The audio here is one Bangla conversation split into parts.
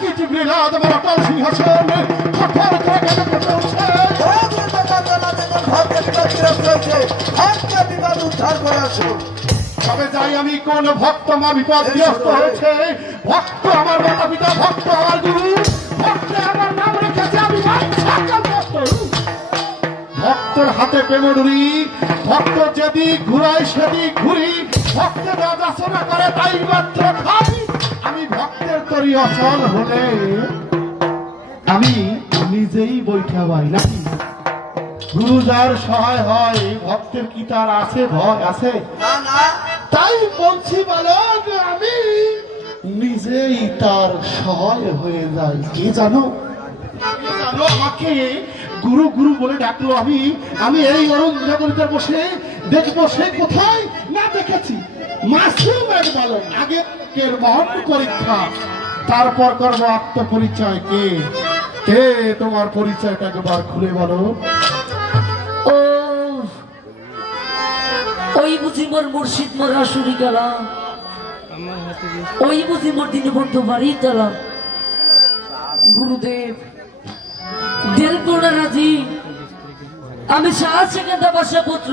কি জিবরিল তোমার অটল সিংহাসন কঠোর করে কেন চলছে? তবে যাই আমি কোন ভক্ত মা বিপদগ্রস্ত হয়েছে, ভক্ত আমার মাতা পিতা, ভক্ত আমার গুরু, ভক্ত আমার নাম রেখেছে, আমি ভক্তর হাতে প্রেমডুরি, ভক্ত যেদিক ঘুরাই সেদিক ঘুরি, ভক্ত যা যাচনা করে তাই মাত্র খাই। আমি ভক্তের তরি অচল হলে আমি নিজেই বৈঠা পাই নাকি? গুরু যার সহায় হয়, ভক্তের কি তার আছে ভয় আছে? তাই বলছি বালক, আমি নিজেই তার সহায় হয়ে যাই। কি জানো আমাকে গুরু গুরু বলে ডাকলো, আমি এই অরণ্যগরিতে বসে দেখবো সে কোথায় না দেখেছি। মাসুম এক বালক, আগে কের মহৎ পরীক্ষা, তারপর করবো আত্মপরিচয়। কে কে তোমার পরিচয়টা একবার খুলে বলো। ওই বুঝি মোর মুর্শিদ মোর আসুরি গেলাম, ওই বুঝি মোর দীনবন্ধু বাড়ি গেলাম। গুরুদেব দিলপুরা রাজি, আমি শাহ সেকেন্দ্র বাদশাহ পুত্র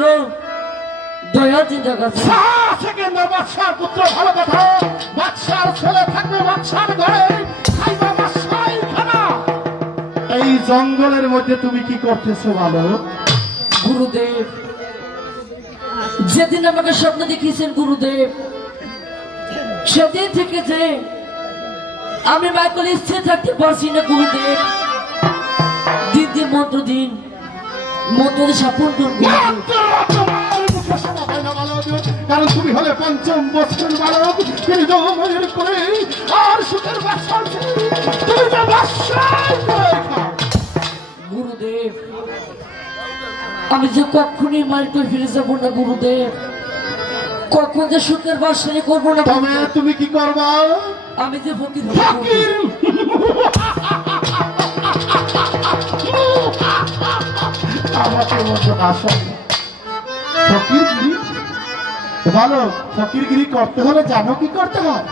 দয়া জিন্দাগাছি। শাহ সেকেন্দ্র বাদশাহ পুত্র, ভালো কথা। বাদশার ছেলে থাকবে বাদশার ঘরে, খাইবা বাদশাই খানা। এই জঙ্গলের মধ্যে তুমি কি করতেছো বলো? গুরুদেব যেদিন আমাকে স্বপ্ন দেখিয়েছেন গুরুদেব, সেদিন থেকে যে আমি মাইকেল স্থির থাকতে পারছি না গুরুদেব। দিন দিন মন্ত্র দিন সাপোর্ট করুন। কারণ তুমি হলে পঞ্চম বছর বালক, করে আর সুখের বাদশা গুরুদেব। আমি যে কখনই মাইর করে ফিরে যাবো না গুরুদেব, কখন যে সুখের বাসায় করবো না। তবে তুমি কি করবা? আমি যে ফকির ফকির আমাকে মতো আশা ফকিরগিরি ভালো। ফকিরগিরি করতে হলে জানো কি করতে হয়?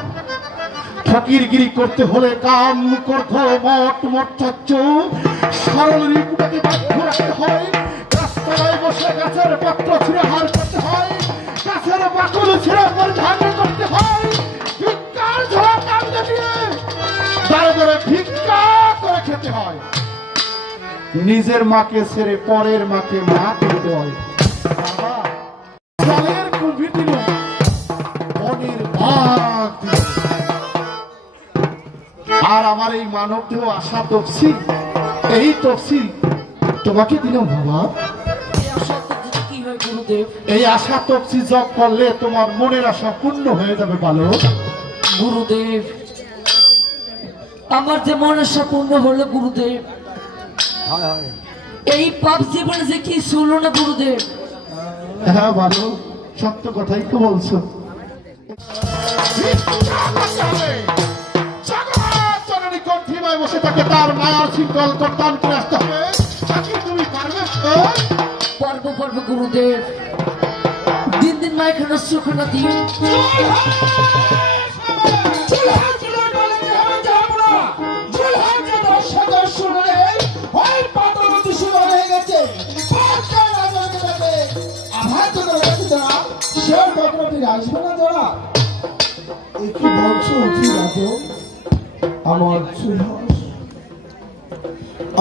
ফকিরগিরি করতে হলে কাম করত মঠ মঠাচ্ছ সরল রিপুটাকে বাধ্য রাখতে হয়। গাছতলায় বসে গাছের পত্র ছিঁড়ে হার করতে হয়, গাছের বাকল ছিঁড়ে পরিধান করতে হয়, ভিক্ষার ঝোড়া কান্দে দিয়ে দাঁড়ে দাঁড়ে ভিক্ষা করে খেতে হয়। নিজের মাকে ছেড়ে পরের মাকে মা করতে হয়। বাবা জলের কুম্ভি দিল, মনের ভাগ দিল। আর আমার এই মানব দেহ আশা তফসি, এই তফসি তোমাকে দিলাম বাবা। কি হয় গুরুদেব? এই আশা তফসি জপ করলে তোমার মনের আশা পূর্ণ হয়ে যাবে ভালো। গুরুদেব আমার যে মনের আশা পূর্ণ হলো গুরুদেব, এই পাপ জীবনে যে কি শুনলো না গুরুদেব। হ্যাঁ ভালো, সত্য কথাই তো বলছো। বসে থাকে তার মায়ার শৃঙ্খল কর্তন করে আসতে হবে। তুমি পারবে? পারবো পারবো গুরুদেব। দিন দিন মায়ের খানা সুখ না দিন।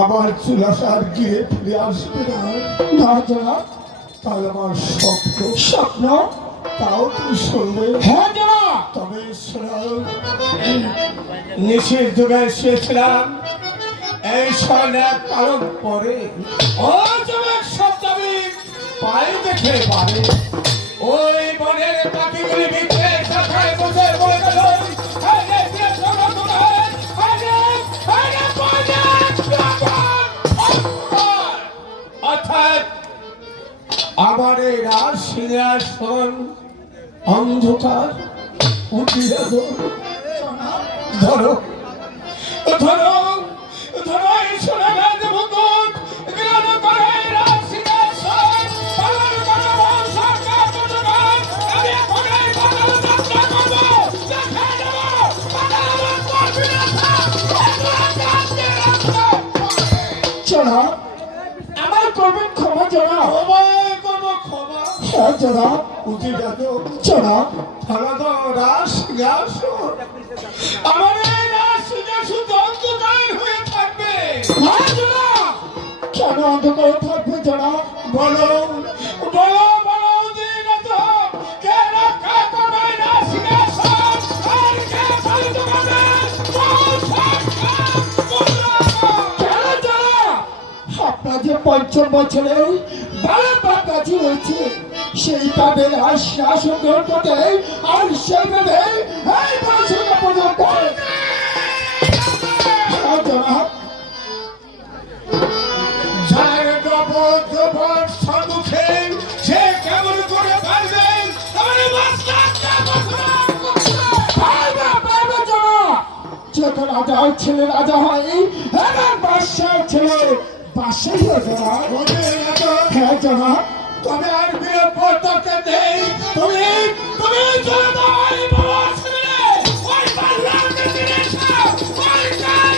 আমার চুলাশার গিয়ে ফিরে আসবে না যারা, তাহলে আমার স্বপ্ন তাও তুমি শুনবে। হ্যাঁ যারা, তবে নিশির যুগে এসেছিলাম এই স্বর্ণে পালক পরে ওই যুগের সপ্তাহে পায়ে দেখে পারে ওই বনের পাখিগুলি ভিতরে শাখায় বসে বলে গেল আমার এই রাজ সিংহাসন অন্ধকার উঠিয়ে ধরো ধরো ধরো এই সোনা গাছ ভূত জ্ঞান করে রাজ সিংহাসন পালন করে সরকার মনোগান আমি এখন এই বাংলা যাত্রা করবো দেখে নেব বাংলা করবি না জনাব, আমার করবেন ক্ষমা জনাব। ক্ষমায় করবো ক্ষমা। হ্যাঁ জনাব। উঠে গেল জনাব। ফালাদা রাস সিংহাসন, আমার এই রাস সিংহাসন অন্ধকার হয়ে থাকবে। হ্যাঁ জনাব। কেন অন্ধকার থাকবে জনাব? বলো বলো বলো দিন তো কে রক্ষা করবে রাস সিংহাসন আর কে পালিত করবে? আপনার যে ৫ বছরে বারবার কাজী হয়েছে সেই ভাবে শাসন গ্রহণ করতে আর সেইভাবে এই পড়াশোনা পর্যন্ত যার নবদ্রবর সম্মুখে সে কেমন করে পারবেন যখন রাজার ছেলে রাজা হয় এবার বাদশার ছেলে বাদশাই হয়ে হ্যাঁ জনাব। তবে আর বিরোধ দরকার নেই, তুমি তুমি চলে দাও এই বড় ছেলে ওই পাল্লাকে দিয়ে এসো ওই যাই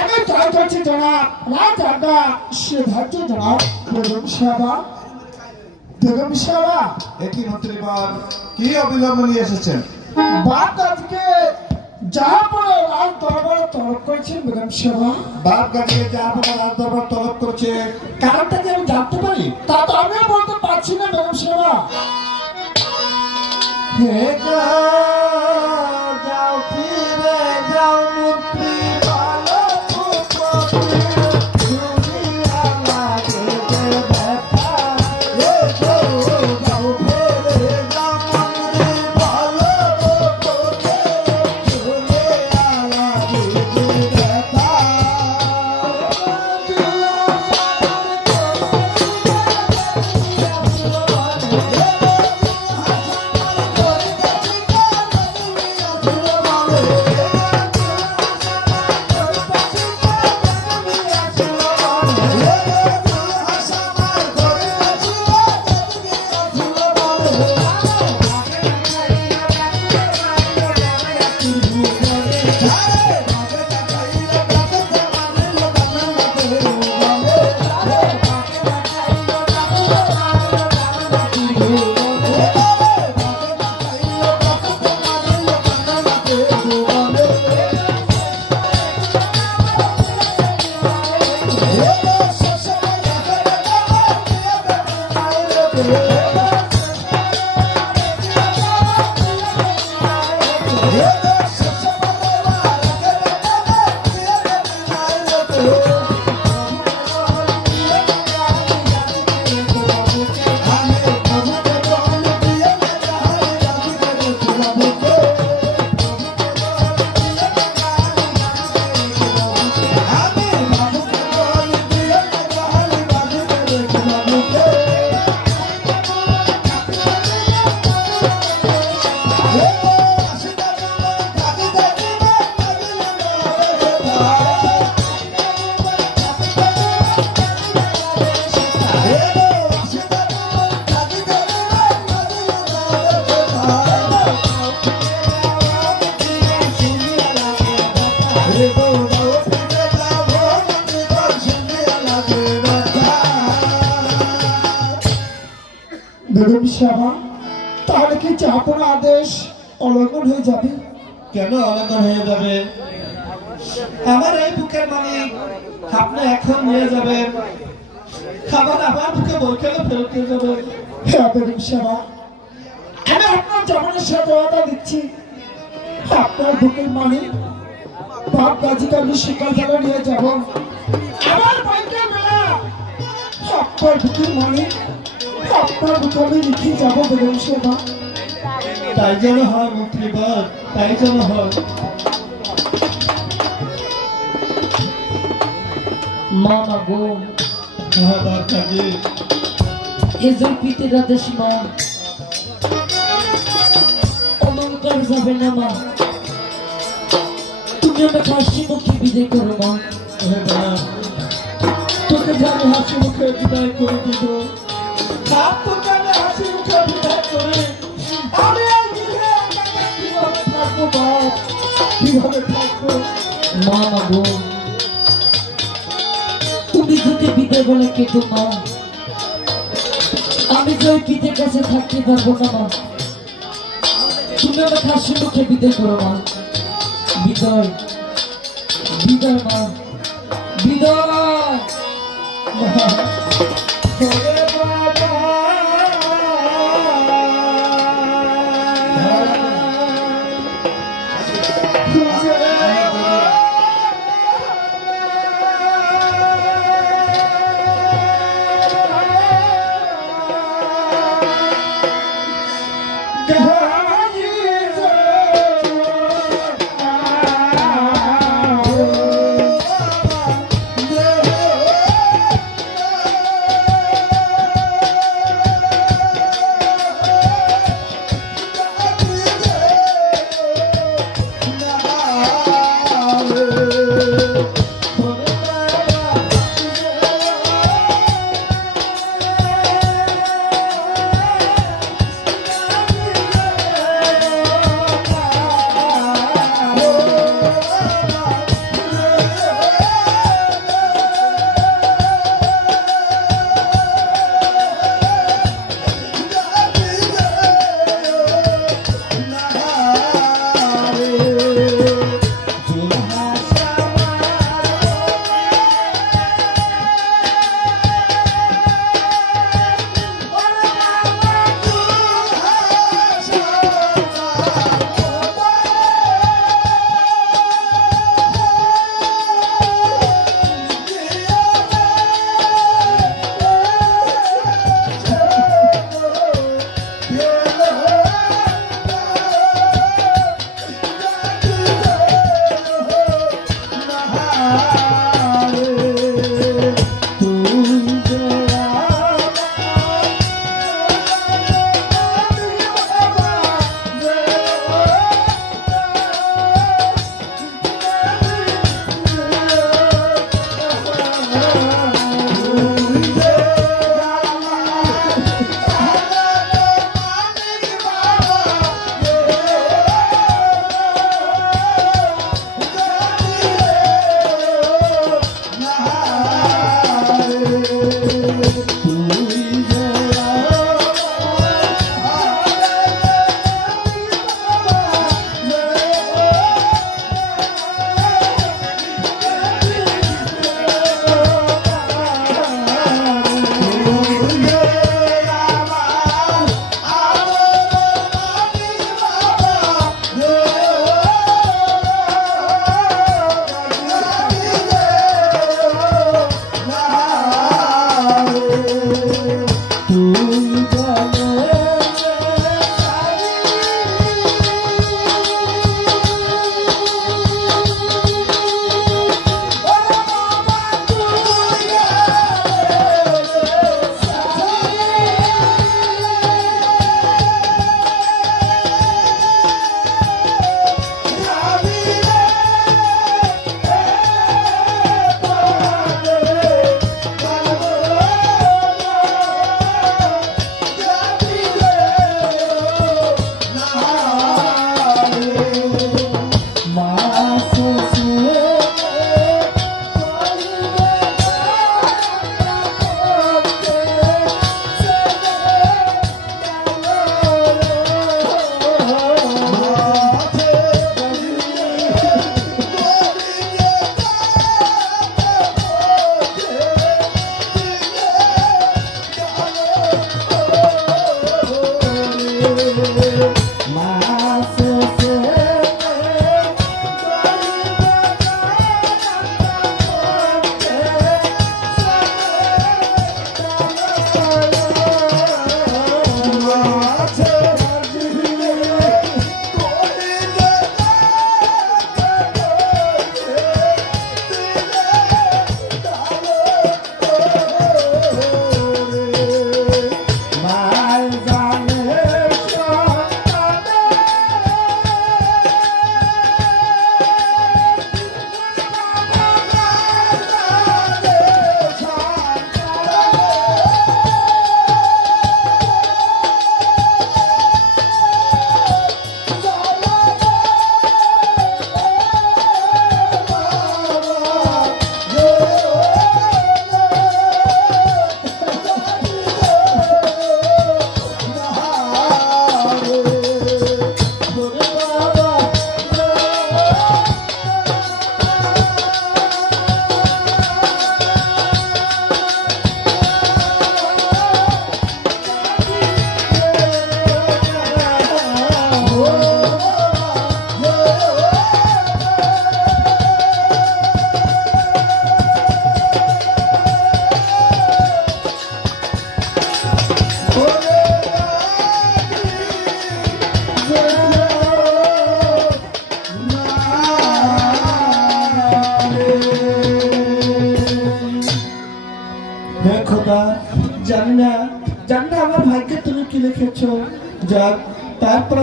আমি ট্রাই করছি জনাব। রাজা সিদ্ধার্থ জনাব। বেগম সাহেবা একই মন্ত্রীবার কি অবিলম্ব নিয়ে এসেছেন? বাপ আজকে যা বলে রাজ দরবারে তলব করেছেন বেগম সাহেবা। বাপ গাছিকে যা আপনার রাজ দরবার তলব করছে কারণটা কি আমি জানতে পারি? তা তো আমিও বলতে পারছি না বেগম সাহেবা। যাও ফিরে যাও মন্ত্রী ভালো বেগম সাহেবা তাহলে কি আপনার আদেশ অলঙ্ঘন হয়ে যাবে? কেন আলাদা হয়ে যাবে? আমার এই বুকের মালিক আপনি এখন নিয়ে যাবেন, খাবার আমার বুকে বলকেলে ফেরত দিয়ে যাবেন। হ্যাঁ বেগম সাহেবা, আমি আপনার জমানের সাথে ওয়াদা দিচ্ছি আপনার বুকের মালিক বাপ গাজীকে আমি শিকার খেলা নিয়ে যাব। আমার বাইকের বেলা আপনার বুকের মালিক আপনার বুকে আমি লিখে যাবো বেগম সাহেবা। তাই যেন হয় মন্ত্রীবার, তাই যেন হয়। মামা গো মহাবার কাজে এজল পিতের আদেশ মা, অলঙ্কার যাবে না মা, তুমি আমাকে হাসি মুখে বিদায় করো মা। তোকে জানি হাসি মুখে বিদায় করে দিব, তোকে আমি হাসি মুখে বিদায় করে আমি আর কিভাবে থাকবো বাপ, কিভাবে থাকবো? মামা গো বিদায় বলে কিন্তু মা আমি তো ওই পিঠের কাছে থাকতে পারবো না মা তুমি আমাকে হাসি মুখে বিদায় করো মা বিদায় বিদায় মা বিদায়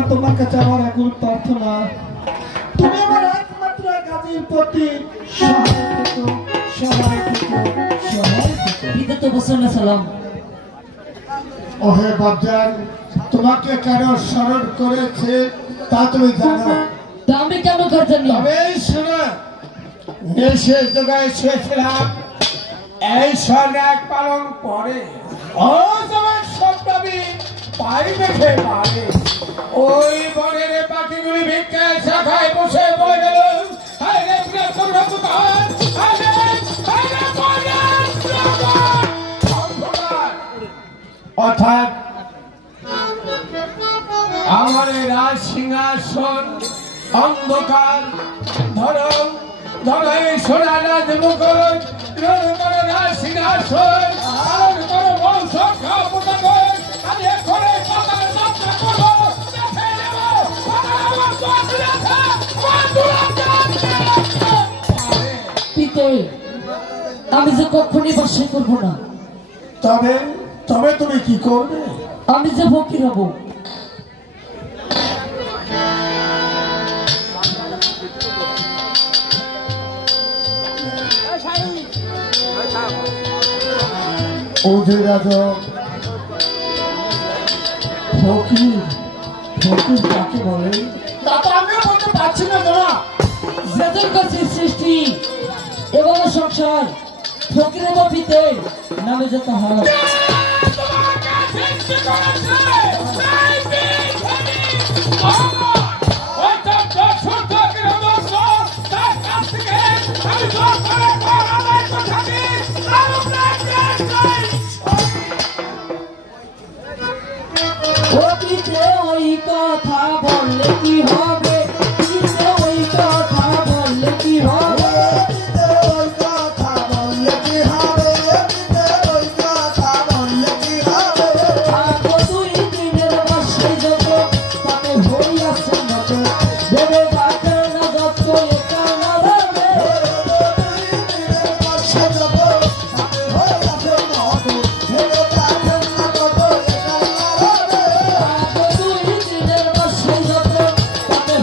তোমার কাছে আমার আকুল প্রার্থনা, তুমি আমার একমাত্র কাজের প্রতি সহায় থেকো, সহায় থেকো, সহায় থেকো। বিদ্যুৎ বসন সালাম। ওহে বাবজান, তোমাকে কেন স্মরণ করেছে তা তুমি জানো। তা আমি কেন কাজ জানি? তবে শোনো, নেশের জায়গায় শুয়েছিলাম, এই স্বর্ণাক পালন পরে ও তোমার সপ্তাবী পাই দেখে পারে ওই বনের পাখিগুলি ভিক্ষায় শাখায় বসে বলে গেল, অর্থাৎ আমার এই রাজ সিংহাসন অন্ধকার ধরো ধরো এই সোনা রাজ মুখর রাজ সিংহাসন পালন করো বংশ খাপটা করে আমি এখনে পাতার যাত্রা করবো দেখে নেব আমার পিতে আমি যে কখনই বাসে করবো না, তবে তবে তুমি কি করবে? আমি যে ফকির হব। ওদের রাজা ফকির, ফকির কাকে বলে তা তো আমিও বলতে পারছি না দাদা। যাদের কাছে সৃষ্টি এবং সংসার ফকিরের পিতে নামে যেতে হয়। ও পিতে ওই কথা বললে কি হবে? পিতে ওই কথা বললে কি হবে? আগো দুই দিনের বাসে যত তাতে হইয়াছে মতো ভেবে বাঁচে না যত একা না ভাবে। আগো দুই দিনের বাসে যত তাতে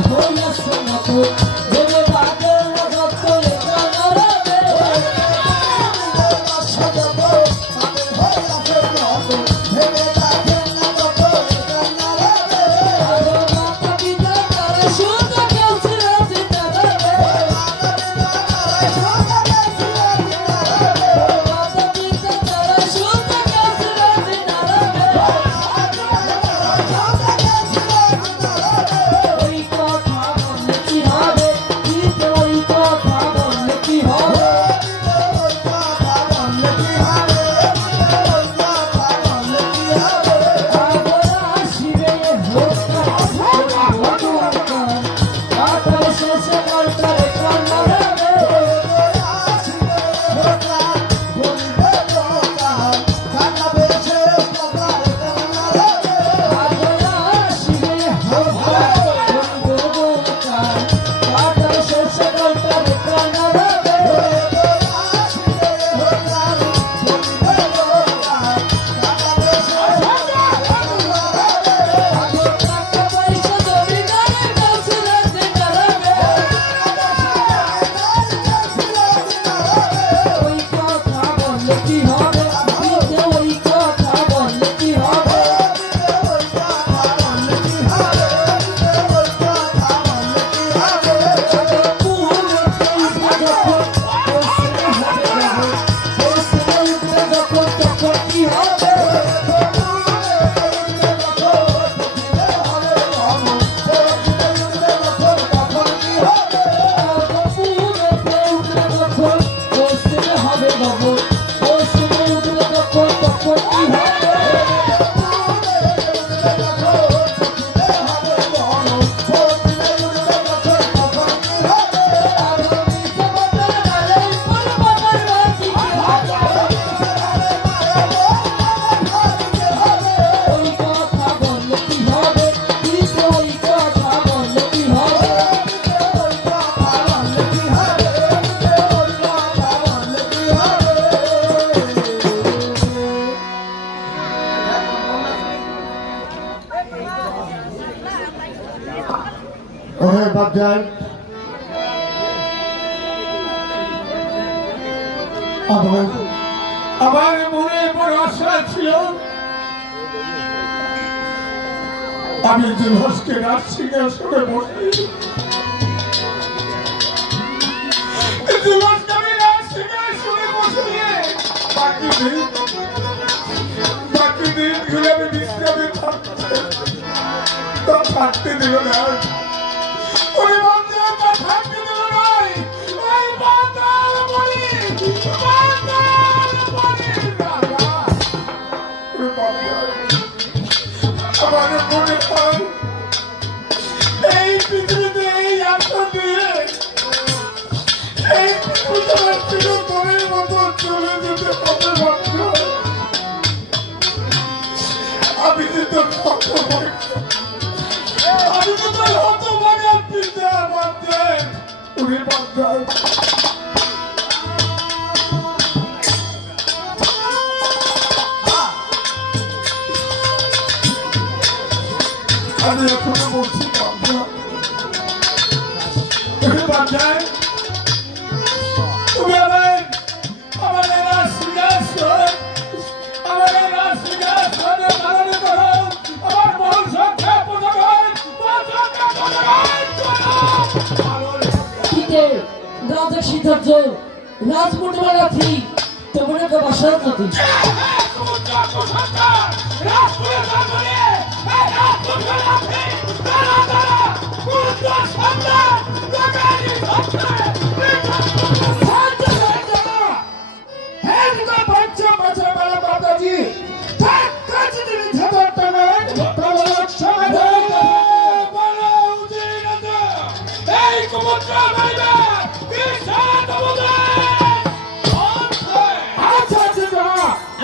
বাদ যায় আমার মনে বড় আশা ছিল আমি জুলহাসকে রাজ সিংহাসনে বসি জুলহাসকে আমি রাজ সিংহাসনে বসিয়ে বাকি দিনগুলো আমি বিশ্রামে থাকতে দিল না ওই বাচ্চা তা থাকতে দিল নাই ওই বাচ্চার বলি আমার মনে হয় এই পৃথিবীতে এই আশা দিয়ে এই চিরতরের মতো চলে যেতে হবে মাত্র আমি তো হতভাগার পিতা বাচ্চা উনি বাচ্চা আমি এখনো বলছি বাচ্চায় তুমি আমাদের সিংহাসন আমাদের সিংহাসনে ধারণ করো আমার মন সংখ্যা রাজা সিদ্ধার্থ রাজপূর্ণিমা রাত্রি তোমার একটা বাসা নদী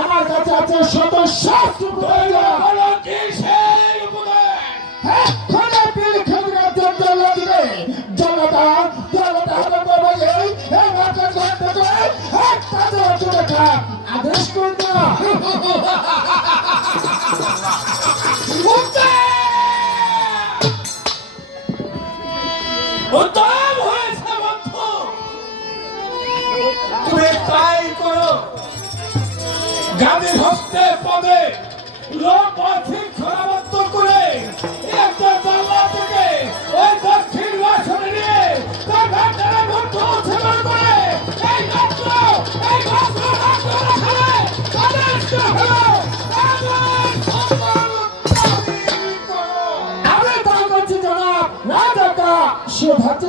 আমার কাছে আছে শত শাস্ত্র আদেশ করবো উত্তম হয়েছে বন্ধু তুমি তাই করো গাড়ি হস্তে পদে লোক অধিক খরাবত্ত করে একটা জানলা থেকে ওই দক্ষিণ বাসনে নিয়ে তার ভাটারা বন্ধু সেবন করে এই মাত্র রাখালে আদেশ হলো আমি তা করছি জনাব রাজাকা সিদ্ধার্থ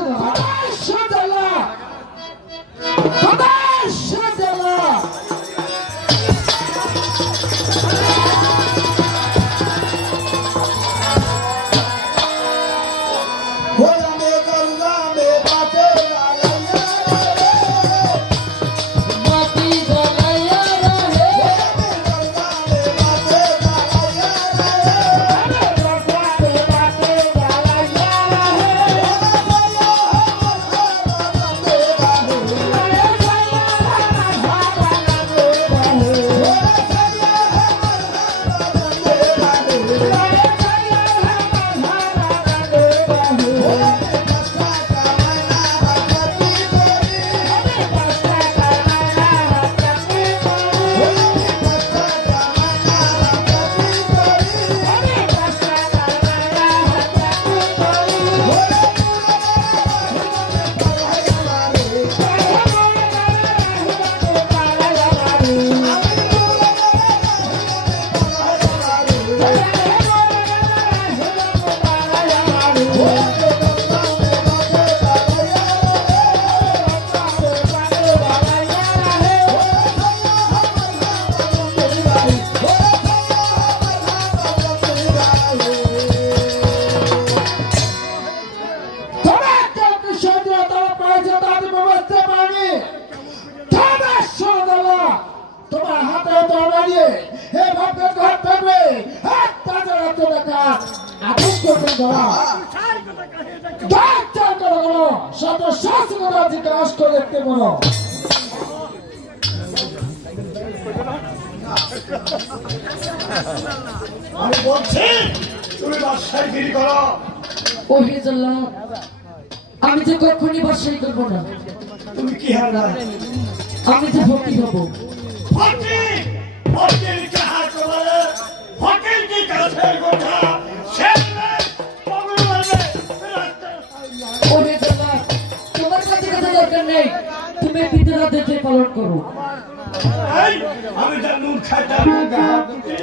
আমি বলছি তুমি বাদশাহী গিরি করো ওহে জল্লাদ আমি যে কখনই বাসাই করবো না, তুমি কি হারা আমি যে ভক্তি হবো। ফকির ফকির কাহার করে ফকির কি কাছে কথা ছেলে পাগল হবে ওরে দাদা, তোমার কাছে কথা দরকার নেই, তুমি পিতার আদেশ পালন করো। এই আমি যা নুন খাইতাম গাহার দুটি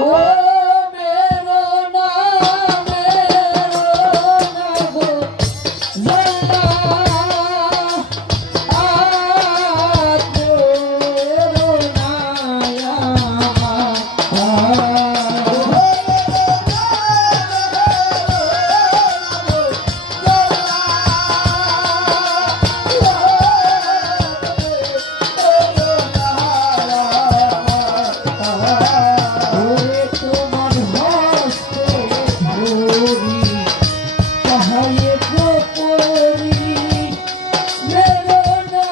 ও মেরো না গো জাল্লা, মেরো না ওরে তোমার হস্তে ধরি তাহায়ে গো পরি মেরো না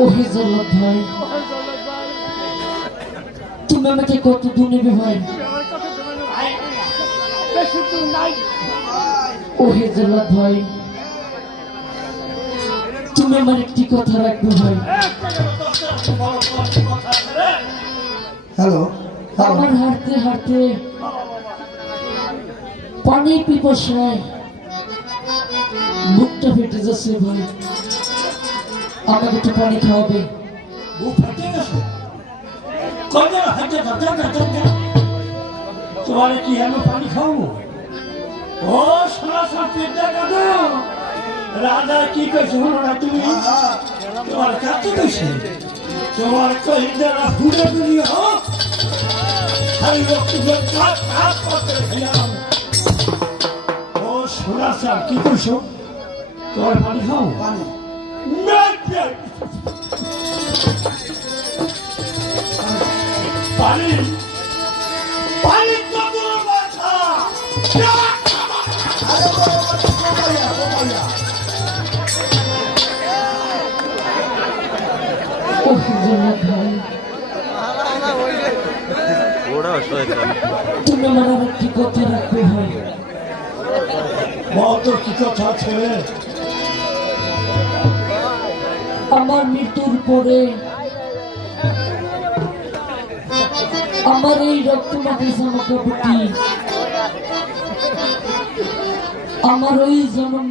ওহে জল্লাদ ভাই, তুমি আমাকে কত দূর নেবে ভাই? ওহে জল্লাদ ভাই, তুমি আমার একটি কথা রাখবে ভাই। হ্যালো আমার হাঁটতে হাঁটতে পানি পিপাসায় বুকটা ফেটে যাচ্ছে ভাই, আমাকে একটু পানি খাওয়াবে। তোমার কি আমি পানি খাবো? ও সরাসরি পেটটা কাটো রাধা কি কইছো হলো না তুমি? তোমার কাছে কইছে তোমার কই যারা হুড়ে দুনিয়া খালি রক্ত কাট কাট করতে খেলাম। ও সরাসরি কি কইছো? তোমার পানি খাও পানি পানি পানি কত মাথা ওহে জল্লাদ ভাই, তুমি আমার আর একটি কথা রাখবে ভাই। বল তো কি কথা ছেলে? আমার মৃত্যুর পরে আমার এই রক্ত মাখা জামা কাপড়টি আমার ওই জনম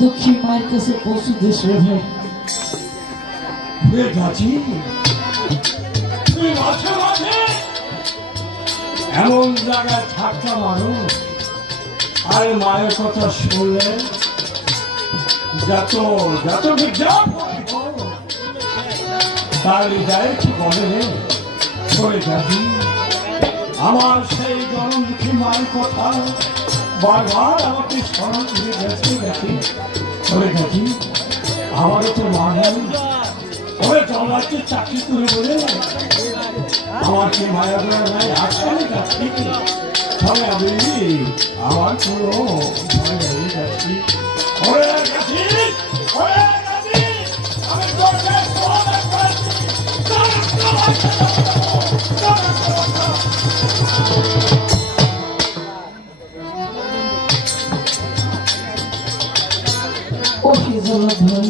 দুঃখী মায়ের কাছে পৌঁছে দেশে ভাই। হে গাছি, তুই মাঝে মাঝে এমন জায়গায় থাকতে পারো আর মায়ের কথা শুনলে যত যত বিজ্ঞাপন তার হৃদয়ে একটু বলে রে সরে গাছি। আমার সেই জনমুখী মায়ের কথা বারবার আমাকে স্মরণ করে গেছে গেছি সরে গেছি। আমারও তো মা নেই, ওরে জমলাকে চাকরি করে বলে আমার কি মায়া দয়া নাই আছে আমি যাচ্ছি তবে আমি আমার কোনো ভয় নেই যাচ্ছি। ওরে গেছি, ওরে গেছি, আমি তোকে সমাধান করেছি। ও ফিজালা ভাই,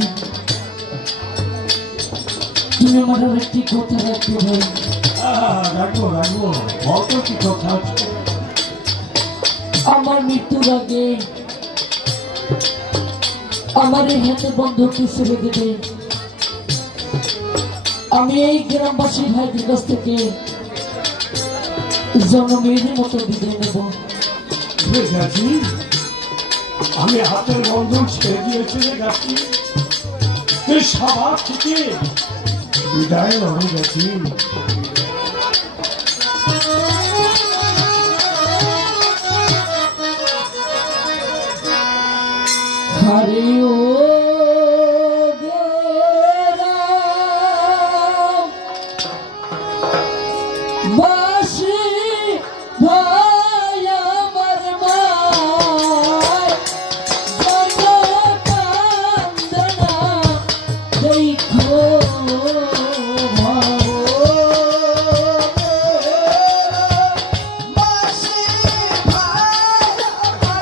তুমি আমার আর একটি কথা রাখবে ভাই। রাখবো রাখবো, বলতো কি কথা আছে? আমার মৃত্যুর আগে আমার এই হাতে বন্ধুকে ছেড়ে দেবে। আমি এই গ্রামবাসী ভাইদের কাছ থেকে জনমের মতো বিদায় নেব। গেছি, আমি হাতের বন্ধন ছেড়ে দিয়েছি রে গাছি। তুই সবার থেকে বিদায় হয়ে গেছি। হরে ও রাম, বাসি ভাই আমার মায় যত কান্দনা দেখো বাসি ভাই আমার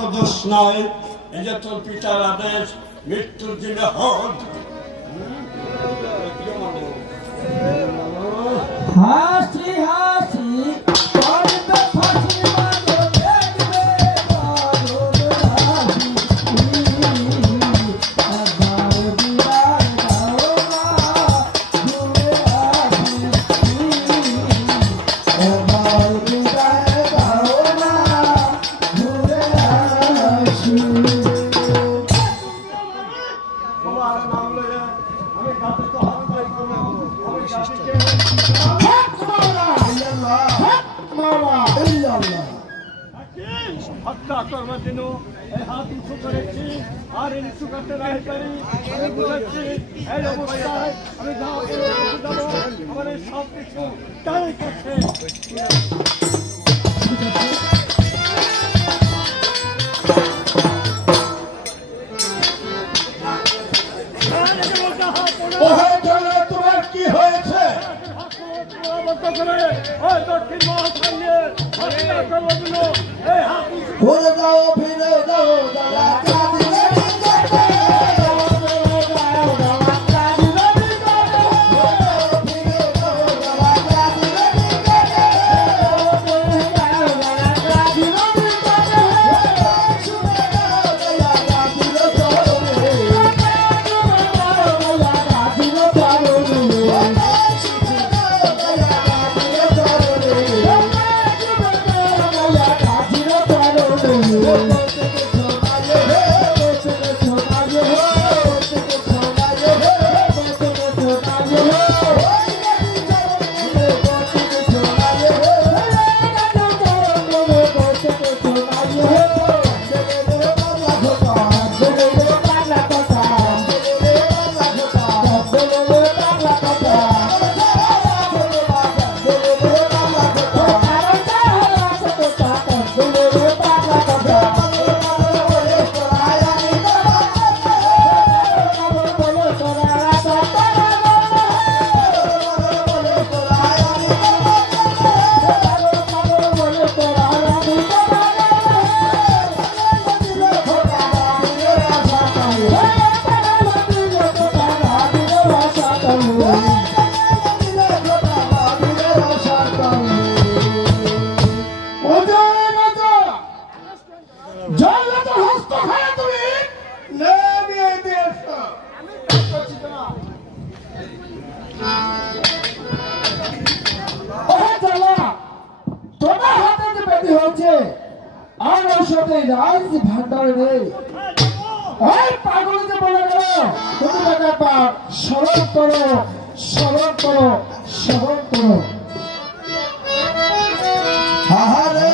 তো দোষ নয়, এই যে তোর পিতার আদেশ মৃত্যুর দিনে হোক। হাসি হাসি করবে ফাঁসি মাগো দেখবে বাদল রাশি একবার বিদায় দাও না ঘুরে আসি একবার বিদায় দাও না ঘুরে আসি। হত্যা করবার জন্য এই হাত উঁচু করেছি আর এই নিচু করতে নাই পারি। আমি বুঝাচ্ছি এই অবস্থায় আমি যা যাবো আমার এই সব কিছু তাই করছে। তোমার কি হয়েছে? দক্ষিণ মহাশূন্যে হত্যা করবার জন্য এই হাত উঁচু ঘুরে যাও ফিরে যাও দাদা কাঁদিলে বিকালে ঘুরে যাও দাদা কাঁদিলে বিকালে ফিরে যাও দাদা কাঁদিলে বিকালে ঘুরে যাও দাদা কাঁদিলে বিকালে শুনে যাও দাদা কাঁদিলে চলে শুনে যাও দাদা কাঁদিলে চলে শুনে যাও দাদা কাঁদিলে চলে তোমার হাতে যে বেদি হয়েছে আর ওর সাথে রাজ ভান্ডারে নেই। ওই পাগল যে বলে গেল তুমি টাকা পা স্মরণ করো স্মরণ করো স্মরণ করো। হাহারে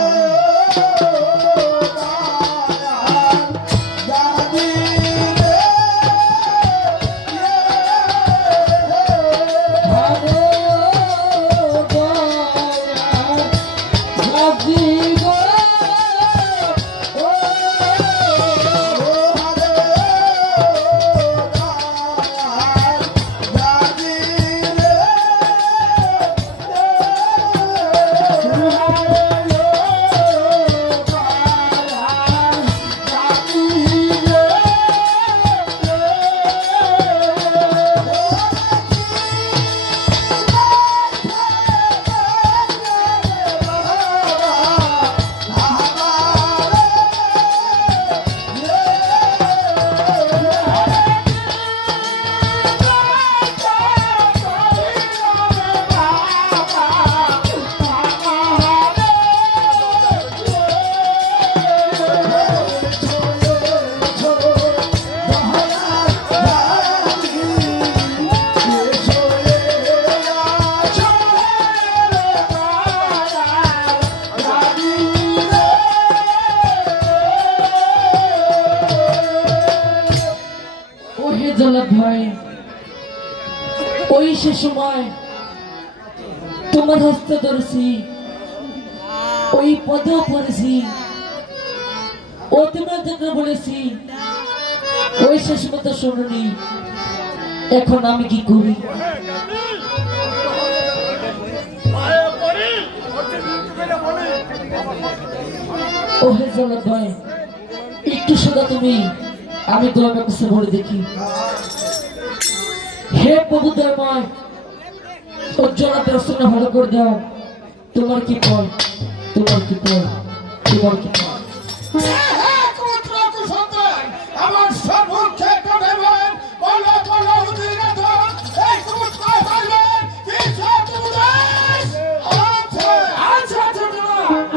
ভাই ওই সে সময় তোমার হস্তে ধরেছি, ওই পদেও পড়েছি, অতিমে থেকে বলেছি, ওই শেষ মতো শুনুনি। এখন আমি কি করি? ওহে জগৎ ভাই, একটু সদা তুমি আমি তোমার কাছে বলে দেখি। হে প্রভু দয়াময়, উজ্জ্বলা দর্শন ভালো করে দাও। তোমার কি ফল, তোমার কি ফল, তোমার কি ফল। আমার সর্বক্ষেত্র দেবেন বলো বলো উদিরনাথ এই কুমুৎরা পাইলেন কি সত্য উপদেশ আছে আচ্ছা আচ্ছা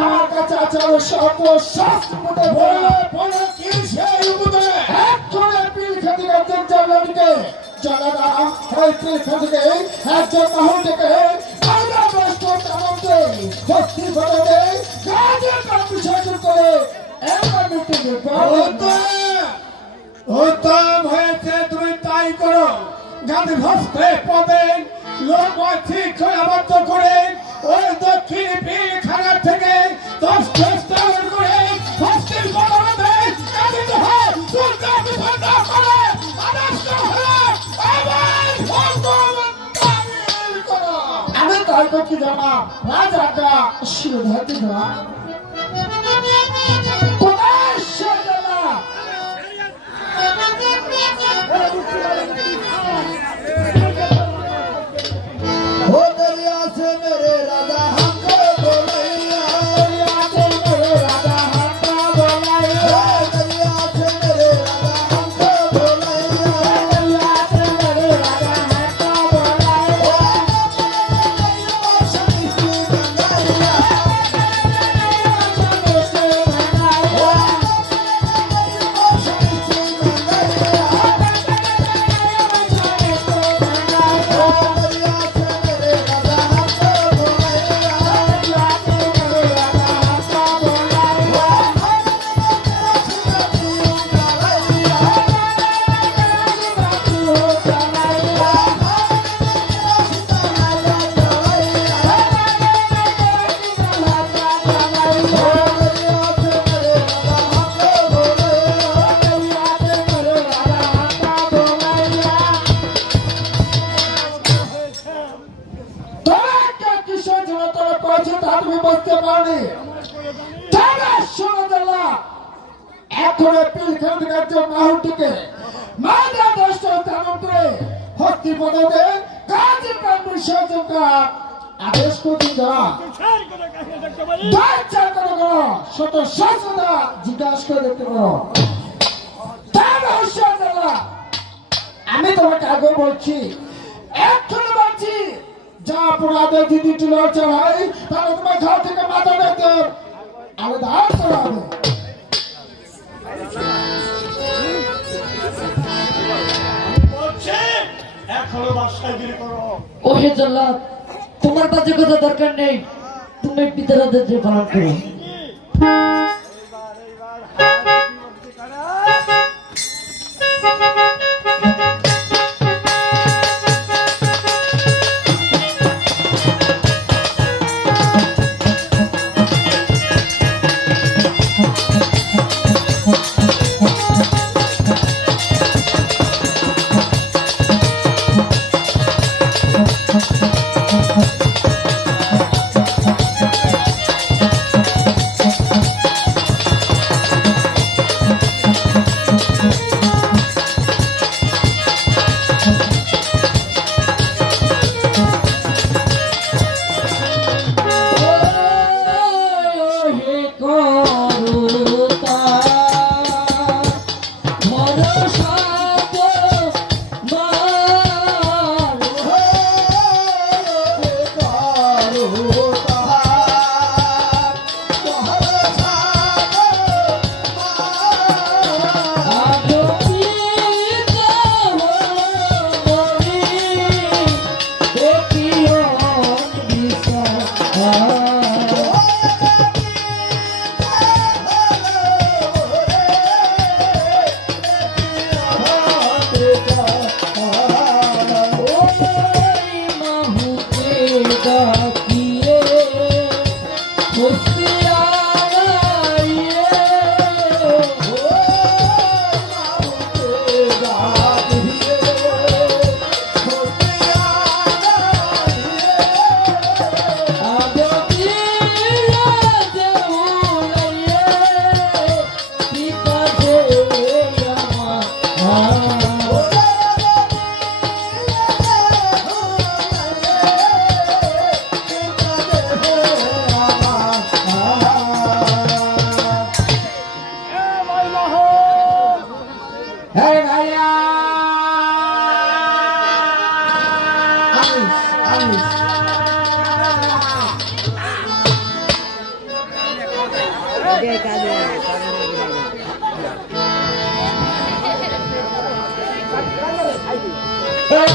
আমার কাছে আছে সর্ব শাস্ত্র মতে বলো বলো কি সেই উপদেশ এক্ষণে পিলখানি একজন জননীকে জনতা ওই পিলখানিকে একজন মাহুলকে আলাদা ব্যস্ত কারণে ভক্তি করে গাজের কাজ বিসর্জন করে এমন মিটিং উত্তম হয়েছে তুমি তাই করো গান্ধী হস্তে পাবেন লোক ঠিক করে আবদ্ধ করে ওই দক্ষিণ পিলখানা থেকে 10 করে হস্তের বদলে গান্ধী হয় দুর্গা বিপন্ন করে আদর্শ হলে আবার করো আমি তাই করছি জানা রাজাটা শিরোধার্য দেওয়া কোথায় সে জানা हो दरिया से मेरे राजा हमको बोलैया दरिया से मेरे राजा हमको बोलाइए दरिया से मेरे राजा हमको बोलैया दरिया से मेरे राजा हमको बोलाइए তোমাকে কিসের জন্য তোরা করেছে তা তুমি বুঝতে পারনি তারা শোনো দিলা এখন পিলখান একজন মাহুটিকে মাদা দষ্ট তারপরে ভক্তি পদে কাজে প্রাণ বিসর্জন করার আদেশ করতে দেওয়া বিচার করে কাছে দেখতে পারি দরজা করে করো শত শাসনা জিজ্ঞাসা করে দেখতে পারো তার রহস্য দিলা আমি তোমাকে আগে বলছি এখন বলছি যা অপরাধে যদি লড়ছে হয় তাহলে তোমার ঘর থেকে মাথা দেখতে আলাদা করা হবে বলছে এখনো বাসায় গিয়ে করো ও হে জল্লাদ, তোমার বাজে কথা দরকার নেই। তুমি পিতারাদের যে পালন করো। এইবার হাত কি করা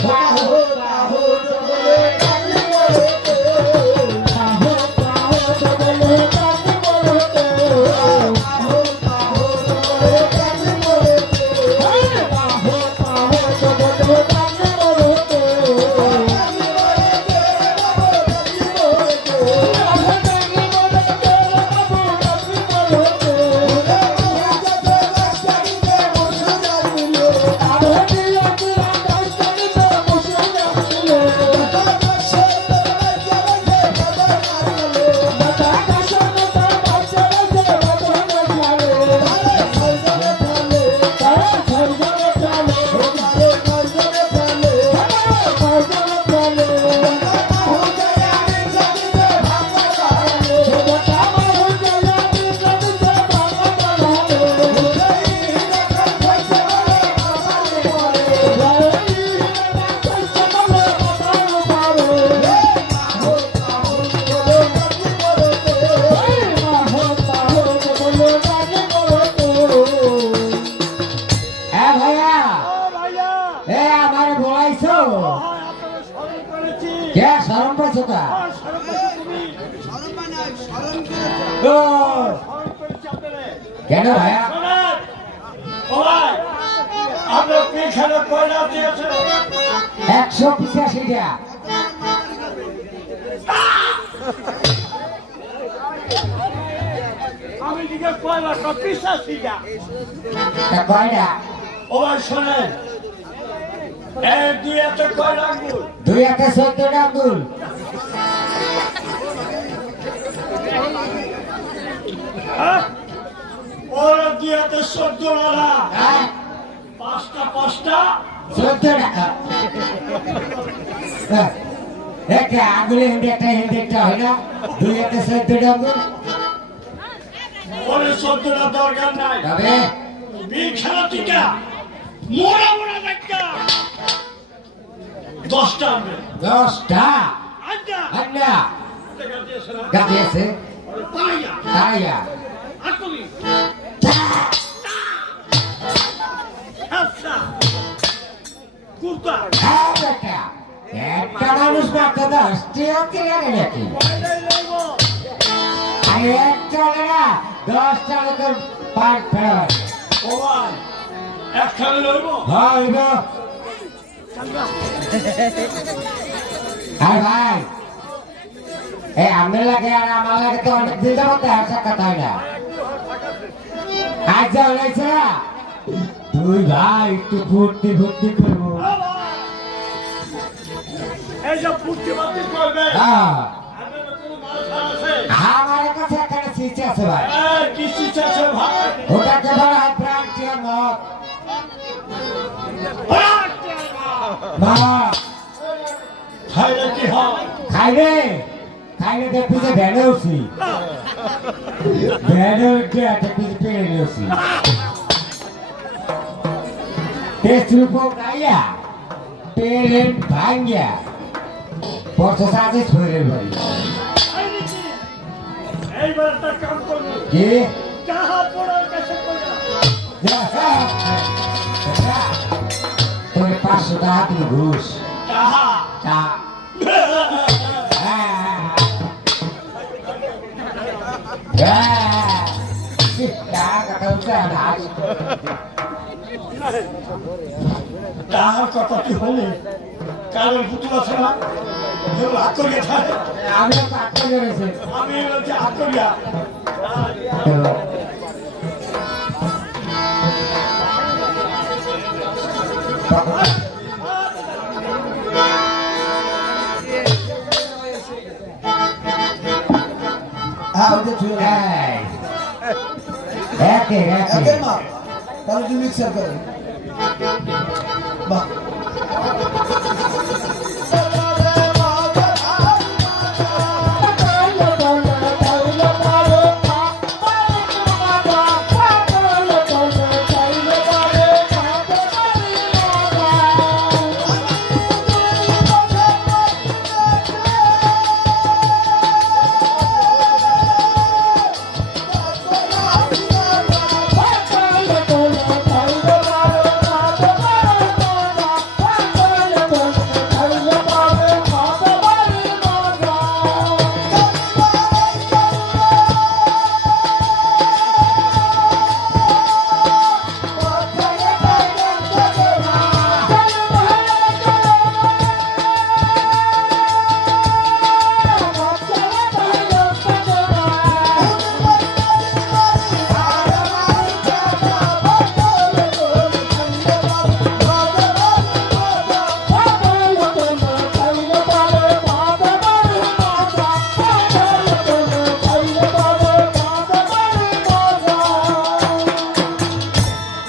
বাহো বাহো জগলে কালি বলতে বাহো বাহো জগলে কালি বলতে বাহো বাহো জগলে কালি বলতে বাহো বাহো জগলে কালি বলতে কালি বলতে বাহো কালি বলতে বাহো কালি বলতে কেন ভাইয়া আমরা এখানে কয়লা দিয়েছে 185 টাকা আমি দিকে কয়লা সব বিশ্বাস দিকা কয়টা ও ভাই শোনেন এক দুই একটা কয়লা আঙ্গুল 2 একটা 14 আঙ্গুল হ্যাঁ ওরা দুই একটা 14 নালা হ্যাঁ পাঁচটা 14 টাকা একটা আঙ্গুলে হিন্দি একটা হয় না 2 একটা 14 আঙ্গুল ওরে 14টা দরকার নাই তবে বিল খেলা টিকা মোড়া মোড়া দেখা 10টা আনবে 10টা আচ্ছা আন্না টাকা দিয়েছে না গাড়ি আছে পাইয়া তাইয়া আসবি আচ্ছা কুর্তা হ্যাঁ বেটা একটা মানুষ মাত্র 10 টাকা কিনে নাকি কয়লাই লইব আরে একটা না 10 টাকা তোর পার ফেরত ও ভাই একখানে লইব হয় গো আর ভাই এই আমি লাগে আর আমার লাগে তো অনেক দিন যাবো তো আসা কথা হয় না আজ যা হয়েছে না তুই ভাই একটু ভর্তি করবো এই যে পুষ্টি বাতি করবে হ্যাঁ আপনাদের কোনো মাথা আছে আমার কাছে একটা চিঠি আছে ভাই এই কি চিঠি আছে ভাই ওটাকে বলা হয় প্রান্তীয় মত মা খাইলে কি হয় খাইলে দেখবি যে ভ্যানে উঠছি ভ্যানে উঠে একটা কিছু পেয়ে নিয়েছি টেস্ট উপর গাইয়া পেরেন ভাঙ্গিয়া পরশো সাজে ছড়ে ভাই এইবার একটা কাম করবো কি যাহা পড়ার কাছে কইরা তোর 500 টাকা তুমি ঘুষ যাহা তা তাহার কথা কি হলে কারণ পুতুল আছে না হাত করিয়া থাকে আমি পাত্র করেছি আমি বলছি হাত করিয়া হ্যাঁ ওদের ছুঁয়ে একের মাপ তাহলে তুমি মিক্সার করে বাহ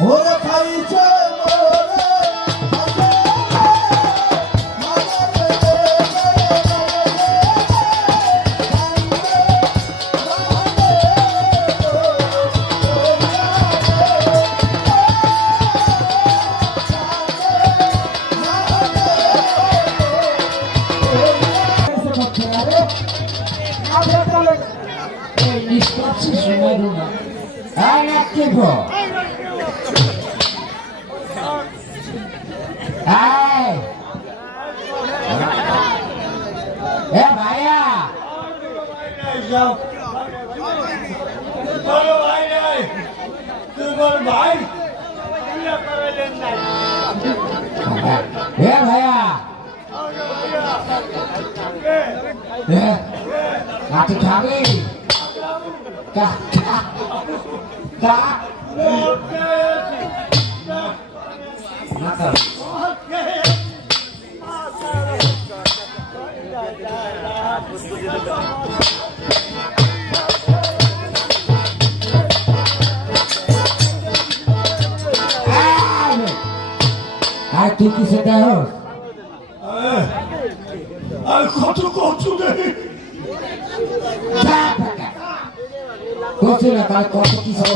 ওরে খাইছে মোরে এই নিষ্পাপসি সময় না এই একটিভ এ ভাইয়া বড় ভাই নাই তুই বড় ভাই করাইলেন নাই এ ভাইয়া এ আটি খাবি কা কা কা না তো আর তুই কিসে দেহ আর কত কচু নেই কচু না তার কত কিসে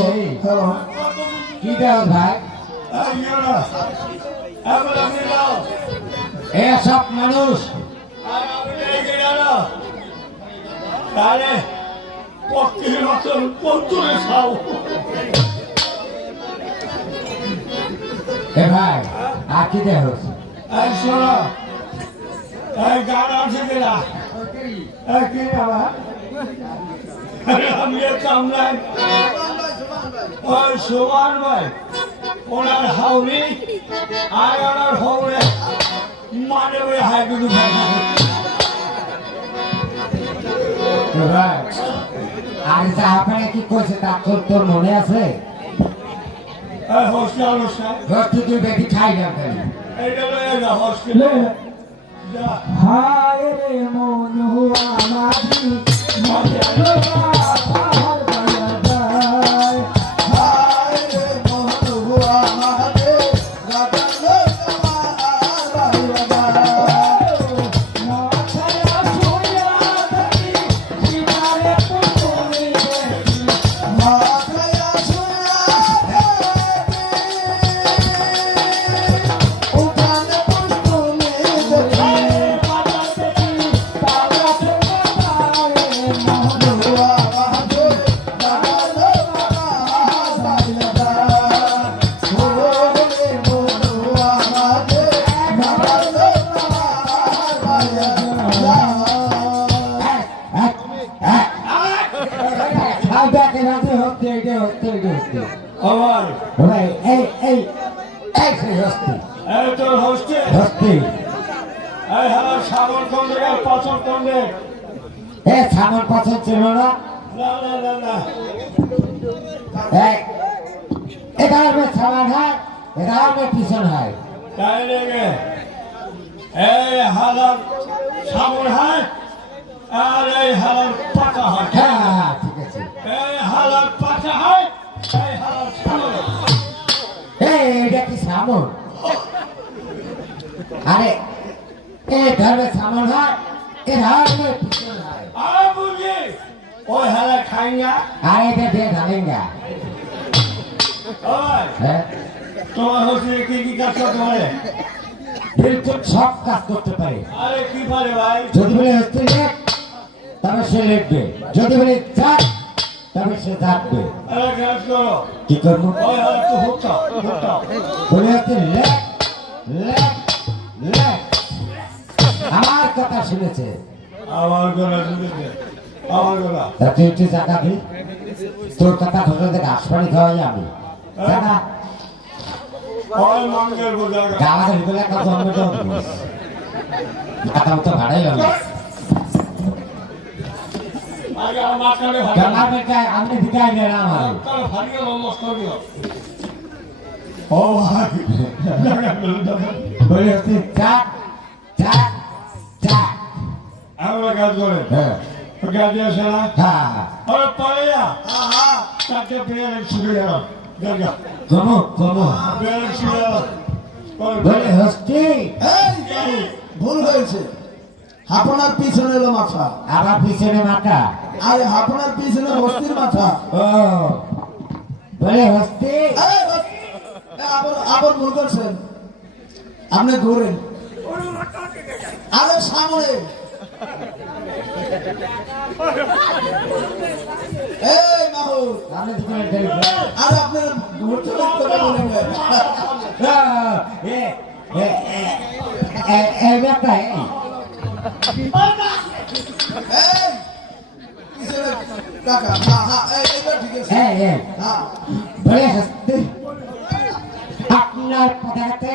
কি দেহ ভাই এসব মানুষ তাহলে পক্ষের মতন কচুরে খাও এ ভাই আর কি দেহ এই শোনো এই গান আছে কিনা এই কি বাবা আমি কামলাই ওই সুমান ভাই ওনার হাউরি আর ওনার হাউরে মানে ওই হাইগুলো আর যা আপনারা কি করছে তা তোর মনে আছে হোস্টেল হোস্টেল তুই বেশি খাই না এইটা লয়ে যা হোস্টেলে যা হায় রে মন হুয়া মাঝি মজা আমার এই তোর হোস্টেল এই হ্যাঁ সাগর কন্ডে পাথর কন্ডে ছাগল পাথর ছিল না না না না না এগারো ছাগল হয় এগারো পিছন হয় তাই লেগে এই হালার সাগর হয় আর এই হালার পাকা হয় হ্যাঁ ঠিক আছে এই হালার পাকা হয় এই হালার সাগর এটা কি সামন আরে এ ধর্মে সামন হয় এ ধর্মে পিছন হয় আর বুঝি ওই হালা খাই না আর এটা দিয়ে ঢালেঙ্গা ওই হ্যাঁ তোমার হোস্টেলে কি কি কাজ করতে পারে বিলকুল সব কাজ করতে পারে আরে কি পারে ভাই যদি বলে হচ্ছে লেখ তবে সে লিখবে যদি বলে চাক তবে সে থাকবে। এক কাজ করো, কি করবো? ওই একটু হুকটাও, হুকটাও। বলে হচ্ছে লেখ লেখ লেখ। আমার কথা শুনেছে। আমার গলা শুনেছে, আমার গলা। তা তুই একটু টাকা দি, তোর কথা ধরে দেখে আসপানি খাওয়াই আমি টাকা ওই মঙ্গের বোঝা গেল। আমাদের ভিতরে একটা জন্মে টাকা তো ভাড়াই হলো আগে আমার কানে ভালো। আমার বেটায় আমি দিকাই নিলাম আমি কানে ভারিয়ে নমস্ত দিও। ও ভাই, বলে হচ্ছে চাক চাক চাক। আমরা কাজ করে। হ্যাঁ কাজ আছে না? হ্যাঁ আরে পাইয়া, তাকে পেয়ে ছুটে গেল। গা কমো কমো পেয়ে ছুটে গেল। বলে হস্তি এই, ভুল হয়েছে আপনার পিছনে এলো মাথা আবার পিছনে মাথা। আর আপনার পিছনে হস্তির মাথা ও বলে হস্তি এই, আবার আবার ভুল করছেন আপনি ঘুরেন আরে সামনে এই মাহুর আমি দিকে দেখবো। আরে আপনার ঘুরতে দেখতে পাবেন এই ব্যাপার এই পিছনে টাকা হ্যাঁ হ্যাঁ এইবার ঠিক আছে হ্যাঁ বলে হস্তি আপনার পদার্থে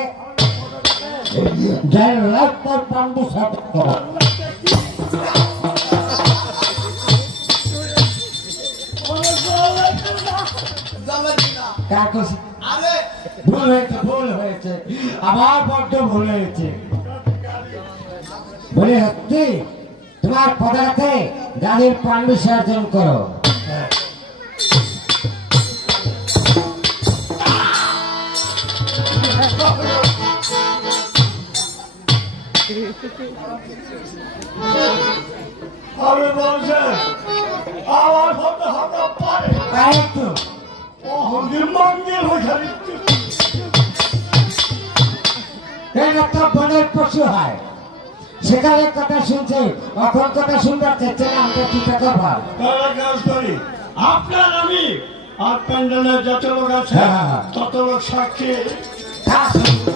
দেড় লাখ পান্ডু সতর্ক যাবেন না কাগজ আরে ভুল হয়েছে আমার বড্ড ভুল হয়েছে। বলে হচ্ছে তোমার পদার্থে গাড়ির পান্ডু সর্জন করো। আমি বলছে আমার হতে হতে পারে। পারে তো ও হন্দি মঙ্গের হয়ে এটা তো বনের পশু হয়, সেখানে কথা শুনছে অখন কথা শুনবার চাইছে না। আমরা কি টাকা ভাব তারা কাজ করি। আপনার আমি আর প্যান্ডেলের যত লোক আছে হ্যাঁ, হ্যাঁ। তত লোক সাক্ষী। তা শুনবো।